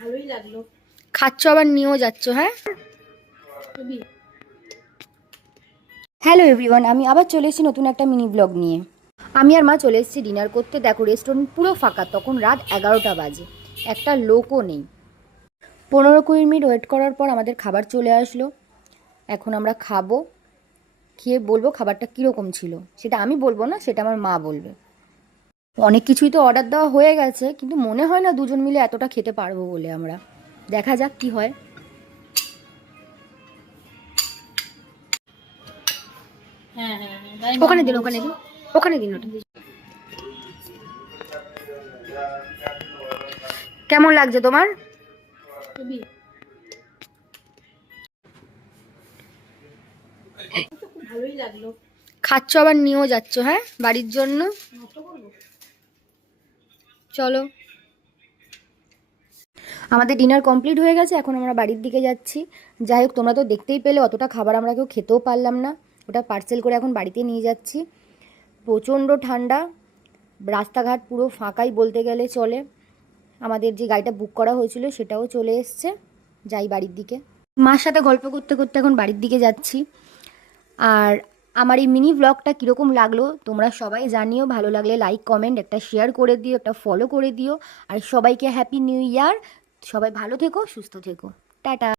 ভালোই লাগলো। খাচ্ছ আবার নিয়েও যাচ্ছ? হ্যাঁ। হ্যালো এভরিওয়ান, আমি আবার চলে এসেছি নতুন একটা মিনি ব্লগ নিয়ে। আমি আর মা চলে এসেছি ডিনার করতে। দেখো রেস্টুরেন্ট পুরো ফাঁকা, তখন রাত 11টা বাজে, একটা লোকও নেই। 15-20 মিনিট ওয়েট করার পর আমাদের খাবার চলে আসলো। এখন আমরা খাবো, খেয়ে বলবো খাবারটা কীরকম ছিল। সেটা আমি বলবো না, সেটা আমার মা বলবে। অনেক কিছুই তো অর্ডার দেওয়া হয়ে গেছে, কিন্তু মনে হয় না দুজন মিলে এতটা খেতে পারবো বলে। আমরা দেখা যাক কি হয়। হ্যাঁ হ্যাঁ হ্যাঁ, ওখানে দিন, ওখানে দিন, ওখানে দিন ওটা। কেমন লাগছে তোমার? ভালোই লাগলো। খাচ্ছ আবার নিয়েও যাচ্ছ? হ্যাঁ, বাড়ির জন্য। চলো, আমাদের ডিনার কমপ্লিট হয়ে গেছে, এখন আমরা বাড়ির দিকে যাচ্ছি। যাই হোক, তোমরা তো দেখতেই পেলে অতটা খাবার আমরা কেউ খেতেও পারলাম না। ওটা পার্সেল করে এখন বাড়িতে নিয়ে যাচ্ছি। প্রচণ্ড ঠান্ডা, রাস্তাঘাট পুরো ফাঁকাই বলতে গেলে চলে। আমাদের যে গাড়িটা বুক করা হয়েছিল সেটাও চলে এসছে। যাই বাড়ির দিকে। মার সাথে গল্প করতে করতে এখন বাড়ির দিকে যাচ্ছি। আর আমার এই মিনি ব্লগটা কীরকম লাগলো তোমরা সবাই জানিও। ভালো লাগলে লাইক কমেন্ট একটা শেয়ার করে দিও, একটা ফলো করে দিও। আর সবাইকে হ্যাপি নিউ ইয়ার। সবাই ভালো থেকো, সুস্থ থেকো। টাটা।